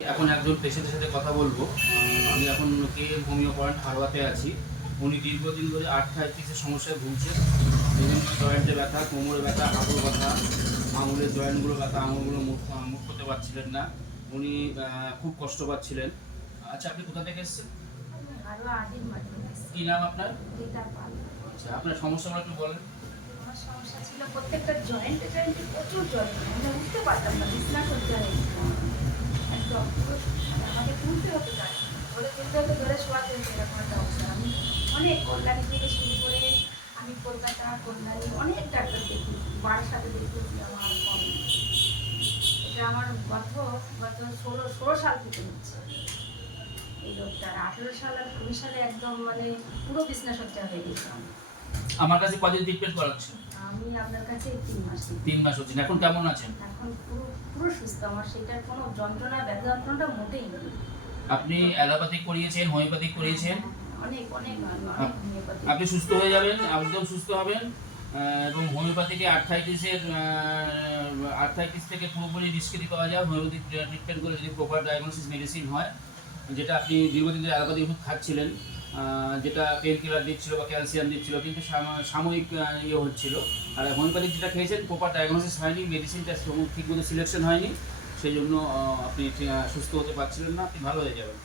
এখন একজন পেশেন্টের সাথে কথা বলবো। আমি এখন হোমিও পয়েন্ট হারোয়াতে আছি। উনি দীর্ঘদিন ধরে আর্থ্রাইটিসের সমস্যায় ভুগছেন। বিভিন্ন জয়েন্টে ব্যথা, কোমরে ব্যথা, হাঁটুর ব্যথা, আঙুলের জয়েন্টগুলো ব্যথা, আঙুলগুলো মুভ করতে পারছিলেন না। উনি খুব কষ্ট পাচ্ছিলেন। আচ্ছা, আপনি কোথা থেকে এসেছেন? কী নাম আপনার? আচ্ছা, আপনার সমস্যাগুলো একটু বলেন। আমার সমস্যা ছিল প্রত্যেকটা জয়েন্টে প্রচুর জয়েন্ট, আমি উঠতে পারতাম না, বিছনা করতে একদম আমাকে তুলতে হতো, ধরে তুলতে হতো, ধরে শোয়াতে হতো, এরকম একটা অবস্থা। আমি অনেক কল্যাণী থেকে শুরু করে আমি কলকাতা, কল্যাণী অনেক ডাক্তার দেখি, বাড়ির সাথে দেখেছি। আমার কম, এটা আমার গত 16 সাল থেকে হচ্ছে এই রোগটা। 18 সাল আর 20 সালে একদম মানে পুরো বিছনা সজ্জা হয়ে গেছিলাম। আমার কাছে কদিন ট্রিটমেন্ট করাচ্ছেন? আমি আপনার কাছে 3 মাস। 3 মাস হচ্ছে। এখন কেমন আছেন? এখন পুরো পুরো সুস্থ। আমার সেটার কোনো যন্ত্রণা, ব্যথা যন্ত্রণাটা মোটেই নেই। আপনি অ্যালোপ্যাথিক করিয়েছেন, হোমিওপ্যাথিক করিয়েছেন? অনেক অনেক হোমিওপ্যাথি। আপনি সুস্থ হয়ে যাবেন, একদম সুস্থ হবেন। এবং হোমিওপ্যাথিকে আর্থ্রাইটিস থেকে পুরোপুরি নিষ্কৃতি পাওয়া যায় হোমিওপ্যাথিক ট্রিটমেন্ট করে, যদি প্রপার ডায়াগনোসিস মেডিসিন হয়। যেটা আপনি দীর্ঘদিন ধরে অ্যালোপ্যাথিক ওষুধ খাচ্ছিলেন, যেটা পেন কিলার দিচ্ছিল বা ক্যালসিয়াম দিচ্ছিল, কিন্তু সাময়িক ইয়ে হচ্ছিল। আর হোমিওপ্যাথিক যেটা খেয়েছেন, প্রপার ডায়াগনোসিস হয়নি, মেডিসিনটা ঠিকমতো সিলেকশন হয়নি, সেই জন্য আপনি সুস্থ হতে পারছিলেন না। আপনি ভালো হয়ে যাবেন।